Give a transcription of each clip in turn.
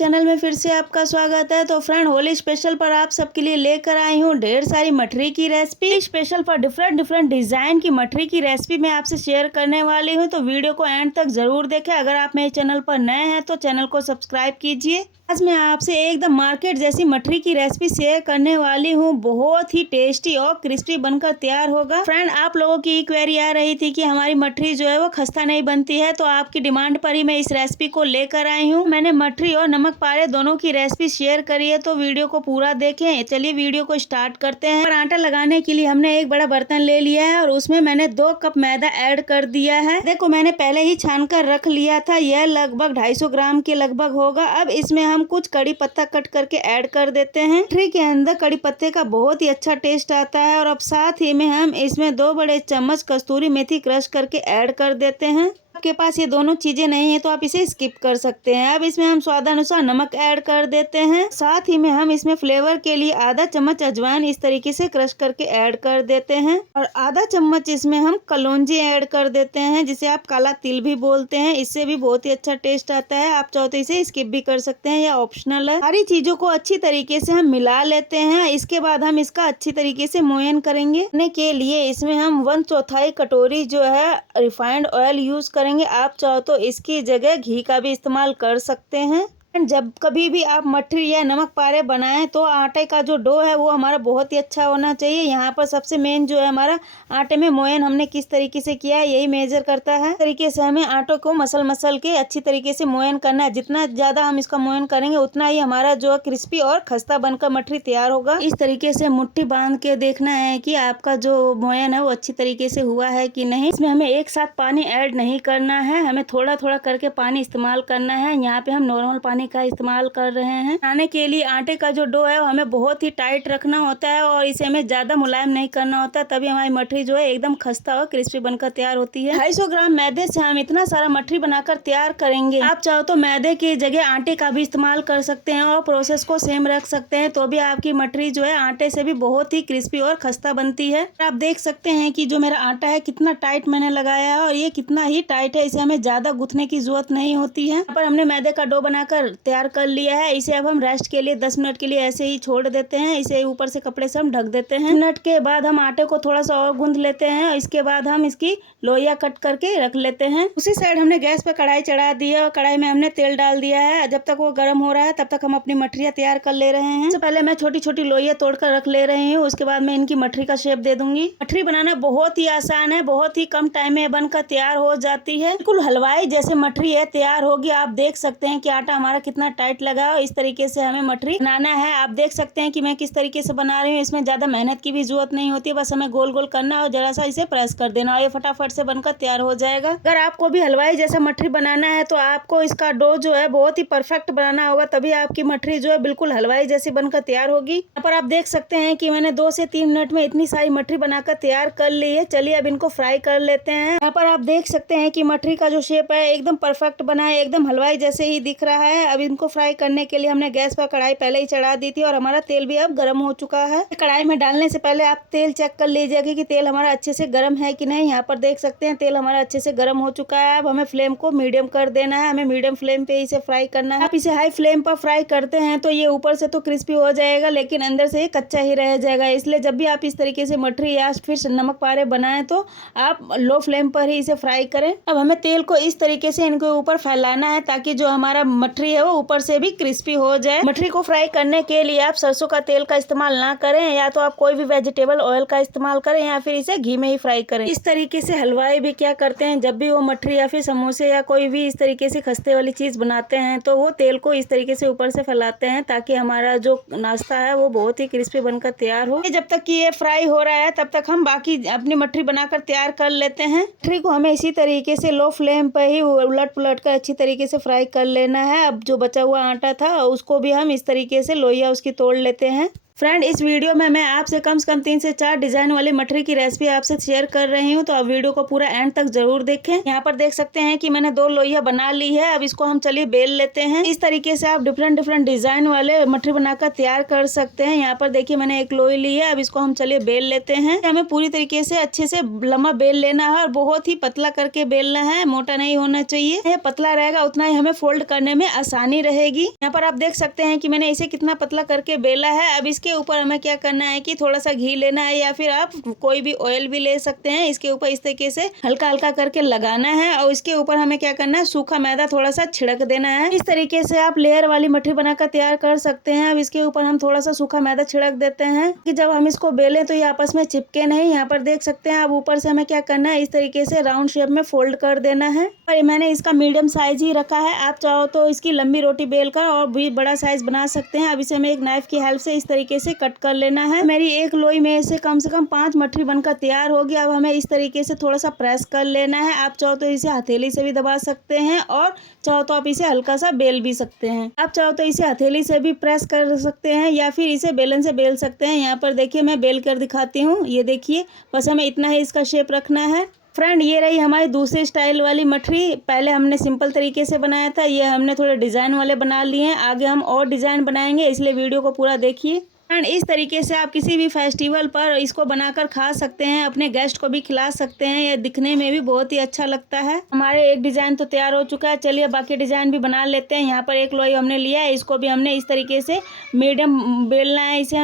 Channel में फिर से आपका स्वागत है। तो फ्रेंड, होली स्पेशल पर आप सबके लिए लेकर आई हूँ ढेर सारी मठरी की रेसिपी। स्पेशल पर डिफरेंट डिजाइन की मठरी की रेसिपी मैं आपसे शेयर करने वाली हूँ, तो वीडियो को एंड तक जरूर देखें। अगर आप मेरे चैनल पर नए हैं तो चैनल को सब्सक्राइब कीजिए। आज मैं आपसे एकदम मार्केट जैसी मठरी की रेसिपी शेयर करने वाली हूँ। बहुत ही टेस्टी और क्रिस्पी बनकर तैयार होगा। फ्रेंड, आप लोगों की क्वेरी आ रही थी कि हमारी मठरी जो है वो खस्ता नहीं बनती है, तो आपकी डिमांड पर ही मैं इस रेसिपी को लेकर आई हूँ। मैंने मठरी और नमक पारे दोनों की रेसिपी शेयर करी है, तो वीडियो को पूरा देखें। चलिए वीडियो को स्टार्ट करते हैं। और आटा लगाने के लिए हमने एक बड़ा बर्तन ले लिया है और उसमें मैंने 2 कप मैदा ऐड कर दिया है। देखो, मैंने पहले ही छान कर रख लिया था। यह लगभग 250 ग्राम के लगभग होगा। अब इसमें हम कुछ कड़ी पत्ता कट करके ऐड कर देते हैं। मठरी के अंदर कड़ी पत्ते का बहुत ही अच्छा टेस्ट आता है। और अब साथ ही में हम इसमें 2 बड़े चम्मच कस्तूरी मेथी क्रश करके ऐड कर देते हैं। आपके पास ये दोनों चीजें नहीं है तो आप इसे स्किप कर सकते हैं। अब इसमें हम स्वादानुसार नमक ऐड कर देते हैं। साथ ही में हम इसमें फ्लेवर के लिए आधा चम्मच अजवाइन इस तरीके से क्रश करके ऐड कर देते हैं। और आधा चम्मच इसमें हम कलौंजी ऐड कर देते हैं, जिसे आप काला तिल भी बोलते हैं। इससे भी बहुत ही अच्छा टेस्ट आता है। आप चाहो तो इसे स्किप भी कर सकते हैं, या ऑप्शनल है। सारी चीजों को अच्छी तरीके से हम मिला लेते हैं। इसके बाद हम इसका अच्छी तरीके से मोयन करेंगे। के लिए इसमें हम 1/4 कटोरी जो है रिफाइंड ऑयल यूज करेंगे। आप चाहो तो इसकी जगह घी का भी इस्तेमाल कर सकते हैं। जब कभी भी आप मठरी या नमक पारे बनाएं तो आटे का जो डो है वो हमारा बहुत ही अच्छा होना चाहिए। यहाँ पर सबसे मेन जो है हमारा आटे में मोयन हमने किस तरीके से किया है यही मेजर करता है। इस तरीके से हमें आटो को मसल के अच्छी तरीके से मोयन करना है। जितना ज्यादा हम इसका मोयन करेंगे उतना ही हमारा जो क्रिस्पी और खस्ता बनकर मठरी तैयार होगा। इस तरीके से मुट्ठी बांध के देखना है कि आपका जो मोयन है वो अच्छी तरीके से हुआ है कि नहीं। इसमें हमें एक साथ पानी ऐड नहीं करना है, हमें थोड़ा थोड़ा करके पानी इस्तेमाल करना है। यहाँ पे हम नॉर्मल पानी का इस्तेमाल कर रहे हैं। बनाने के लिए आटे का जो डो है वो हमें बहुत ही टाइट रखना होता है और इसे हमें ज्यादा मुलायम नहीं करना होता, तभी हमारी मठरी जो है एकदम खस्ता और क्रिस्पी बनकर तैयार होती है। 250 ग्राम मैदे से हम इतना सारा मठरी बनाकर तैयार करेंगे। आप चाहो तो मैदे की जगह आटे का भी इस्तेमाल कर सकते हैं और प्रोसेस को सेम रख सकते हैं, तो भी आपकी मठरी जो है आटे से भी बहुत ही क्रिस्पी और खस्ता बनती है। आप देख सकते हैं कि जो मेरा आटा है कितना टाइट मैंने लगाया है और ये कितना ही टाइट है। इसे हमें ज्यादा गूंथने की जरूरत नहीं होती है। यहाँ पर हमने मैदे का डो बनाकर तैयार कर लिया है। इसे अब हम रेस्ट के लिए 10 मिनट के लिए ऐसे ही छोड़ देते हैं। इसे ऊपर से कपड़े से हम ढक देते हैं। मिनट के बाद हम आटे को थोड़ा सा और गूंथ लेते हैं। इसके बाद हम इसकी लोइयां कट करके रख लेते हैं। उसी साइड हमने गैस पर कढ़ाई चढ़ा दी है और कढ़ाई में हमने तेल डाल दिया है। जब तक वो गर्म हो रहा है तब तक हम अपनी मठरियाँ तैयार कर ले रहे हैं। सबसे पहले मैं छोटी छोटी लोइयां तोड़कर रख ले रही हूँ। उसके बाद मैं इनकी मठरी का शेप दे दूंगी। मठरी बनाना बहुत ही आसान है, बहुत ही कम टाइम में बनकर तैयार हो जाती है। बिल्कुल हलवाई जैसे मठरी है तैयार होगी। आप देख सकते हैं कि आटा हमारा कितना टाइट लगा है। इस तरीके से हमें मठरी बनाना है। आप देख सकते हैं कि मैं किस तरीके से बना रही हूँ। इसमें ज्यादा मेहनत की भी जरूरत नहीं होती, बस हमें गोल गोल करना और जरा सा इसे प्रेस कर देना और ये फटाफट से बनकर तैयार हो जाएगा। अगर आपको भी हलवाई जैसा मठरी बनाना है तो आपको इसका डो जो है बहुत ही परफेक्ट बनाना होगा, तभी आपकी मठरी जो है बिल्कुल हलवाई जैसी बनकर तैयार होगी। यहाँ पर आप देख सकते हैं कि मैंने 2 से 3 मिनट में इतनी सारी मठरी बनाकर तैयार कर ली है। चलिए अब इनको फ्राई कर लेते हैं। यहाँ पर आप देख सकते हैं कि मठरी का जो शेप है एकदम परफेक्ट बना है, एकदम हलवाई जैसे ही दिख रहा है। अब इनको फ्राई करने के लिए हमने गैस पर कढ़ाई पहले ही चढ़ा दी थी और हमारा तेल भी अब गर्म हो चुका है। कढ़ाई में डालने से पहले आप तेल चेक कर लीजिएगा कि तेल हमारा अच्छे से गर्म है कि नहीं। यहाँ पर देख सकते हैं तेल हमारा अच्छे से गर्म हो चुका है। अब हमें फ्लेम को मीडियम कर देना है। हमें मीडियम फ्लेम पे इसे फ्राई करना है। आप इसे हाई फ्लेम पर फ्राई करते हैं तो ये ऊपर से तो क्रिस्पी हो जाएगा लेकिन अंदर से ये कच्चा ही रह जाएगा। इसलिए जब भी आप इस तरीके से मठरी या फिर नमक पारे बनाएं तो आप लो फ्लेम पर ही इसे फ्राई करें। अब हमें तेल को इस तरीके से इनके ऊपर फैलाना है ताकि जो हमारा मठरी है वो ऊपर से भी क्रिस्पी हो जाए। मठरी को फ्राई करने के लिए आप सरसों का तेल का इस्तेमाल ना करें, या तो आप कोई भी वेजिटेबल ऑयल का इस्तेमाल करें या फिर इसे घी में ही फ्राई करें। इस तरीके से हलवाई भी क्या करते हैं, जब भी वो मठरी या फिर समोसे या कोई भी इस तरीके से खस्ते वाली चीज बनाते हैं तो वो तेल को इस तरीके से ऊपर से फैलाते हैं ताकि हमारा जो नाश्ता है वो बहुत ही क्रिस्पी बनकर तैयार हो। जब तक कि ये फ्राई हो रहा है तब तक हम बाकी अपनी मठरी बनाकर तैयार कर लेते हैं। मठरी को हमें इसी तरीके से लो फ्लेम पर ही उलट पुलट कर अच्छी तरीके से फ्राई कर लेना है। अब जो बचा हुआ आटा था उसको भी हम इस तरीके से लोइया उसकी तोड़ लेते हैं। फ्रेंड, इस वीडियो में मैं आपसे कम से कम 3 से 4 डिजाइन वाली मठरी की रेसिपी आपसे शेयर कर रही हूँ, तो आप वीडियो को पूरा एंड तक जरूर देखें। यहाँ पर देख सकते हैं कि मैंने 2 लोइयां बना ली है। अब इसको हम चलिए बेल लेते हैं। इस तरीके से आप डिफरेंट डिजाइन वाले मठरी बनाकर तैयार कर सकते हैं। यहाँ पर देखिए मैंने एक लोई ली है। अब इसको हम चलिए बेल लेते हैं। हमें पूरी तरीके से अच्छे से लंबा बेल लेना है और बहुत ही पतला करके बेलना है, मोटा नहीं होना चाहिए। यह पतला रहेगा उतना ही हमें फोल्ड करने में आसानी रहेगी। यहाँ पर आप देख सकते हैं कि मैंने इसे कितना पतला करके बेला है। अब इसके ऊपर हमें क्या करना है कि थोड़ा सा घी लेना है या फिर आप कोई भी ऑयल भी ले सकते हैं। इसके ऊपर इस तरीके से हल्का हल्का करके लगाना है और इसके ऊपर हमें क्या करना है, सूखा मैदा थोड़ा सा छिड़क देना है। इस तरीके से आप लेयर वाली मठरी बनाकर तैयार कर सकते हैं। अब इसके ऊपर हम थोड़ा सा सूखा मैदा छिड़क देते हैं कि जब हम इसको बेलें तो ये आपस में चिपके नहीं। यहाँ पर देख सकते हैं। अब ऊपर से हमें क्या करना है, इस तरीके से राउंड शेप में फोल्ड कर देना है। और मैंने इसका मीडियम साइज ही रखा है। आप चाहो तो इसकी लंबी रोटी बेलकर और भी बड़ा साइज बना सकते हैं। अब इसे हमें एक नाइफ की हेल्प से इस तरीके से कट कर लेना है। मेरी एक लोई में से कम 5 मठरी बनकर तैयार होगी। अब हमें इस तरीके से थोड़ा सा प्रेस कर लेना है। आप चाहो तो इसे हथेली से भी दबा सकते हैं और चाहो तो आप इसे हल्का सा बेल भी सकते हैं। आप चाहो तो इसे हथेली से भी प्रेस कर सकते हैं या फिर इसे बेलन से बेल सकते हैं। यहाँ पर देखिए मैं बेल कर दिखाती हूँ। ये देखिए, बस हमें इतना ही इसका शेप रखना है। फ्रेंड, ये रही हमारी दूसरी स्टाइल वाली मठरी। पहले हमने सिंपल तरीके से बनाया था, ये हमने थोड़े डिजाइन वाले बना लिए हैं। आगे हम और डिजाइन बनाएंगे, इसलिए वीडियो को पूरा देखिए। फ्रेंड, इस तरीके से आप किसी भी फेस्टिवल पर इसको बनाकर खा सकते हैं, अपने गेस्ट को भी खिला सकते हैं। ये दिखने में भी बहुत ही अच्छा लगता है। हमारे एक डिजाइन तो तैयार हो चुका है, चलिए बाकी डिजाइन भी बना लेते हैं। यहाँ पर एक लोई हमने लिया है, इसको भी हमने इस तरीके से मीडियम बेलना है। इसे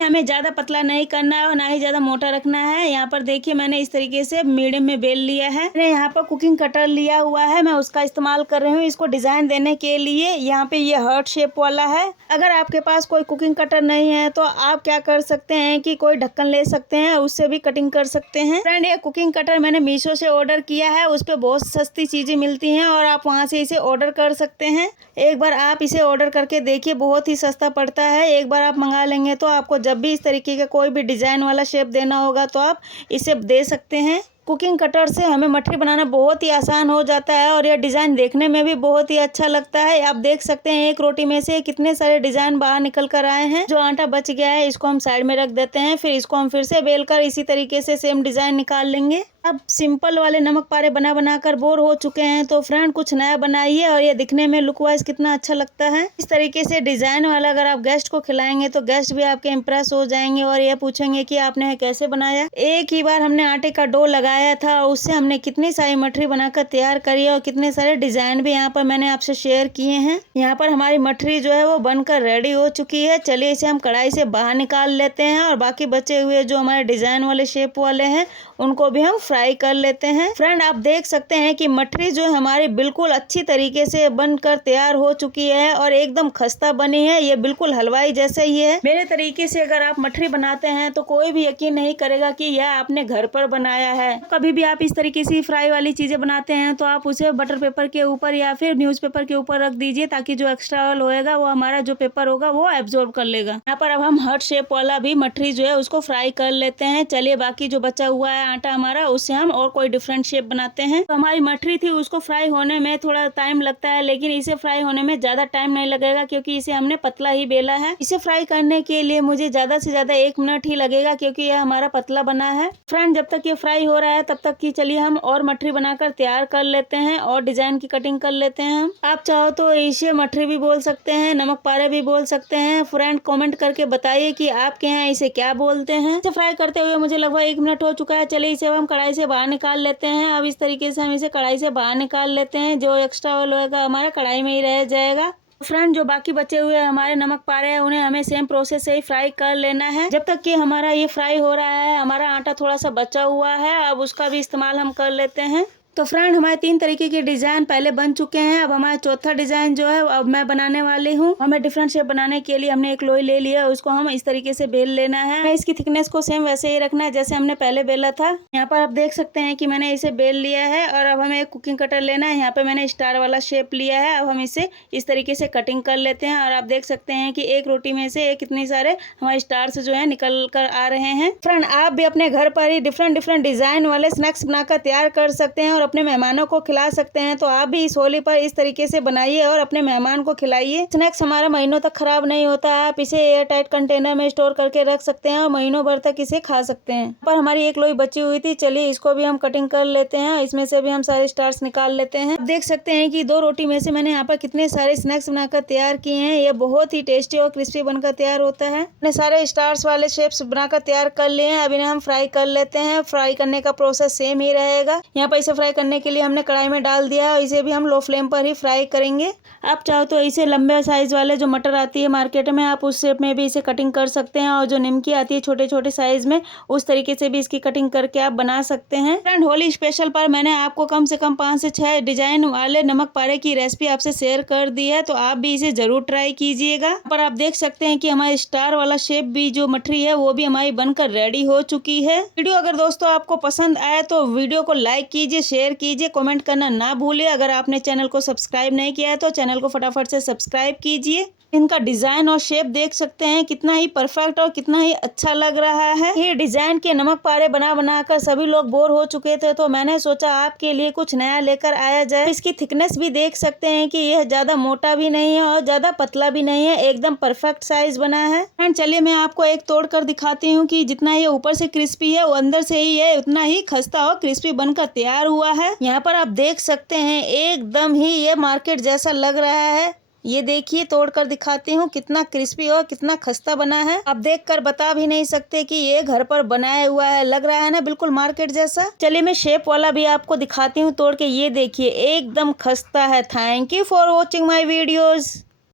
हमें ज़्यादा पतला नहीं करना है और ना ही ज़्यादा मोटा रखना है। यहाँ पर देखिए मैंने इस तरीके से मीडियम में बेल लिया है। मैंने यहाँ पर कुकिंग कटर लिया हुआ है, मैं उसका इस्तेमाल कर रही हूँ इसको डिज़ाइन देने के लिए। यहाँ पे ये हार्ट शेप वाला है। अगर आपके पास कोई कुकिंग कटर नहीं है तो आप क्या कर सकते हैं कि कोई ढक्कन ले सकते हैं, उससे भी कटिंग कर सकते हैं। फ्रेंड, ये कुकिंग कटर मैंने मीशो से ऑर्डर किया है। उस पर बहुत सस्ती चीज़ें मिलती हैं और आप वहाँ से इसे ऑर्डर कर सकते हैं। एक बार आप इसे ऑर्डर करके देखिए, बहुत ही सस्ता पड़ता है। एक बार आप मंगा लेंगे तो आपको जब भी इस तरीके का कोई भी डिज़ाइन वाला शेप देना होगा तो आप इसे दे सकते हैं। कुकिंग कटर से हमें मठरी बनाना बहुत ही आसान हो जाता है और यह डिज़ाइन देखने में भी बहुत ही अच्छा लगता है। आप देख सकते हैं एक रोटी में से कितने सारे डिज़ाइन बाहर निकल कर आए हैं। जो आटा बच गया है इसको हम साइड में रख देते हैं, फिर इसको हम फिर से बेलकर इसी तरीके से सेम डिज़ाइन निकाल लेंगे। अब सिंपल वाले नमक पारे बना कर बोर हो चुके हैं तो फ्रेंड कुछ नया बनाइए और ये दिखने में लुक वाइज कितना अच्छा लगता है। इस तरीके से डिज़ाइन वाला अगर आप गेस्ट को खिलाएंगे तो गेस्ट भी आपके इम्प्रेस हो जाएंगे और ये पूछेंगे कि आपने कैसे बनाया। एक ही बार हमने आटे का डो लगाया था और उससे हमने कितनी सारी मठरी बनाकर तैयार करी है और कितने सारे डिज़ाइन भी यहाँ पर मैंने आपसे शेयर किए हैं। यहाँ पर हमारी मठरी जो है वो बनकर रेडी हो चुकी है। चलिए इसे हम कढ़ाई से बाहर निकाल लेते हैं और बाकी बचे हुए जो हमारे डिज़ाइन वाले शेप वाले हैं उनको भी हम फ्राई कर लेते हैं। फ्रेंड, आप देख सकते हैं कि मठरी जो हमारी बिल्कुल अच्छी तरीके से बनकर तैयार हो चुकी है और एकदम खस्ता बनी है। ये बिल्कुल हलवाई जैसे ही है। मेरे तरीके से अगर आप मठरी बनाते हैं तो कोई भी यकीन नहीं करेगा कि यह आपने घर पर बनाया है। कभी भी आप इस तरीके से फ्राई वाली चीजें बनाते हैं तो आप उसे बटर पेपर के ऊपर या फिर न्यूज़पेपर के ऊपर रख दीजिए ताकि जो एक्स्ट्रा ऑयल होएगा वो हमारा जो पेपर होगा वो एब्जॉर्ब कर लेगा। यहाँ पर अब हम हार्ट शेप वाला भी मठरी जो है उसको फ्राई कर लेते हैं। चलिए बाकी जो बचा हुआ है आटा हमारा, उससे हम और कोई डिफरेंट शेप बनाते हैं। तो हमारी मठरी थी उसको फ्राई होने में थोड़ा टाइम लगता है, लेकिन इसे फ्राई होने में ज्यादा टाइम नहीं लगेगा क्योंकि इसे हमने पतला ही बेला है। इसे फ्राई करने के लिए मुझे ज्यादा से ज्यादा 1 मिनट ही लगेगा क्योंकि यह हमारा पतला बना है। फ्रेंड, जब तक ये फ्राई हो रहा है तब तक की चलिए हम और मठरी बनाकर तैयार कर लेते हैं और डिजाइन की कटिंग कर लेते हैं। आप चाहो तो इसे मठरी भी बोल सकते हैं, नमक पारे भी बोल सकते हैं। फ्रेंड, कमेंट करके बताइए कि आपके यहाँ इसे क्या बोलते हैं। इसे फ्राई करते हुए मुझे लगभग 1 मिनट हो चुका है। चलिए इसे हम कढ़ाई से बाहर निकाल लेते हैं। अब इस तरीके से हम इसे कढ़ाई से बाहर निकाल लेते हैं। जो एक्स्ट्रा ऑयल होगा हमारा कढ़ाई में ही रह जाएगा। फ्रेंड, जो बाकी बचे हुए हमारे नमक पारे हैं उन्हें हमें सेम प्रोसेस से ही फ्राई कर लेना है। जब तक कि हमारा ये फ्राई हो रहा है हमारा आटा थोड़ा सा बचा हुआ है, अब उसका भी इस्तेमाल हम कर लेते हैं। तो फ्रेंड, हमारे 3 तरीके के डिजाइन पहले बन चुके हैं। अब हमारा चौथा डिजाइन जो है अब मैं बनाने वाली हूँ। हमें डिफरेंट शेप बनाने के लिए हमने एक लोई ले लिया, उसको हम इस तरीके से बेल लेना है। इसकी थिकनेस को सेम वैसे ही रखना है जैसे हमने पहले बेला था। यहाँ पर आप देख सकते हैं कि मैंने इसे बेल लिया है और अब हमें एक कुकिंग कटर लेना है। यहाँ पे मैंने स्टार वाला शेप लिया है। अब हम इसे इस तरीके से कटिंग कर लेते हैं और आप देख सकते हैं कि एक रोटी में से कितने सारे हमारे स्टार्स जो है निकल कर आ रहे हैं। फ्रेंड, आप भी अपने घर पर ही डिफरेंट डिजाइन वाले स्नैक्स बनाकर तैयार कर सकते हैं और अपने मेहमानों को खिला सकते हैं। तो आप भी इस होली पर इस तरीके से बनाइए और अपने मेहमान को खिलाइए। स्नैक्स हमारा महीनों तक खराब नहीं होता। आप इसे एयर टाइट कंटेनर में स्टोर करके रख सकते हैं और महीनों भर तक इसे खा सकते हैं। पर हमारी एक लोई बची हुई थी, चलिए इसको भी हम कटिंग कर लेते हैं। इसमें से भी हम सारे स्टार्स निकाल लेते हैं। आप देख सकते हैं कि 2 रोटी में से मैंने यहाँ पर कितने सारे स्नैक्स बनाकर तैयार किए हैं। ये बहुत ही टेस्टी और क्रिस्पी बनकर तैयार होता है। मैंने सारे स्टार्स वाले शेप्स बनाकर तैयार कर लिए हैं। अब इन्हें हम फ्राई कर लेते हैं। फ्राई करने का प्रोसेस सेम ही रहेगा। यहाँ पर इसे फ्राई करने के लिए हमने कढ़ाई में डाल दिया है और इसे भी हम लो फ्लेम पर ही फ्राई करेंगे। आप चाहो तो इसे लंबे साइज वाले जो मटर आती है मार्केट में, आप उस शेप में भी इसे कटिंग कर सकते हैं और जो निमकी आती है छोटे छोटे साइज में, उस तरीके से भी इसकी कटिंग करके आप बना सकते हैं। फ्रेंड, होली स्पेशल पर मैंने आपको कम से कम 5 से 6 डिजाइन वाले नमक पारे की रेसिपी आपसे शेयर कर दी है, तो आप भी इसे जरूर ट्राई कीजिएगा। पर आप देख सकते हैं कि हमारे स्टार वाला शेप भी जो मठरी है वो भी हमारी बनकर रेडी हो चुकी है। वीडियो अगर दोस्तों आपको पसंद आए तो वीडियो को लाइक कीजिए, शेयर कीजिए, कमेंट करना ना भूलिए। अगर आपने चैनल को सब्सक्राइब नहीं किया है तो चैनल को फटाफट से सब्सक्राइब कीजिए। इनका डिजाइन और शेप देख सकते हैं कितना ही परफेक्ट और कितना ही अच्छा लग रहा है। ये डिजाइन के नमक पारे बना कर सभी लोग बोर हो चुके थे, तो मैंने सोचा आपके लिए कुछ नया लेकर आया जाए। इसकी थिकनेस भी देख सकते हैं कि यह ज्यादा मोटा भी नहीं है और ज्यादा पतला भी नहीं है, एकदम परफेक्ट साइज बना है। एंड चलिए मैं आपको एक तोड़ कर दिखाती हूँ कि जितना ये ऊपर से क्रिस्पी है वो अंदर से ही है उतना ही खस्ता और क्रिस्पी बनकर तैयार हुआ है। यहाँ पर आप देख सकते हैं एकदम ही ये मार्केट जैसा लग रहा है। ये देखिए, तोड़कर दिखाती हूँ कितना क्रिस्पी और कितना खस्ता बना है। आप देखकर बता भी नहीं सकते कि ये घर पर बनाया हुआ है। लग रहा है ना बिल्कुल मार्केट जैसा। चलिए मैं शेप वाला भी आपको दिखाती हूँ तोड़ के। ये देखिए एकदम खस्ता है। Thank you for watching my videos.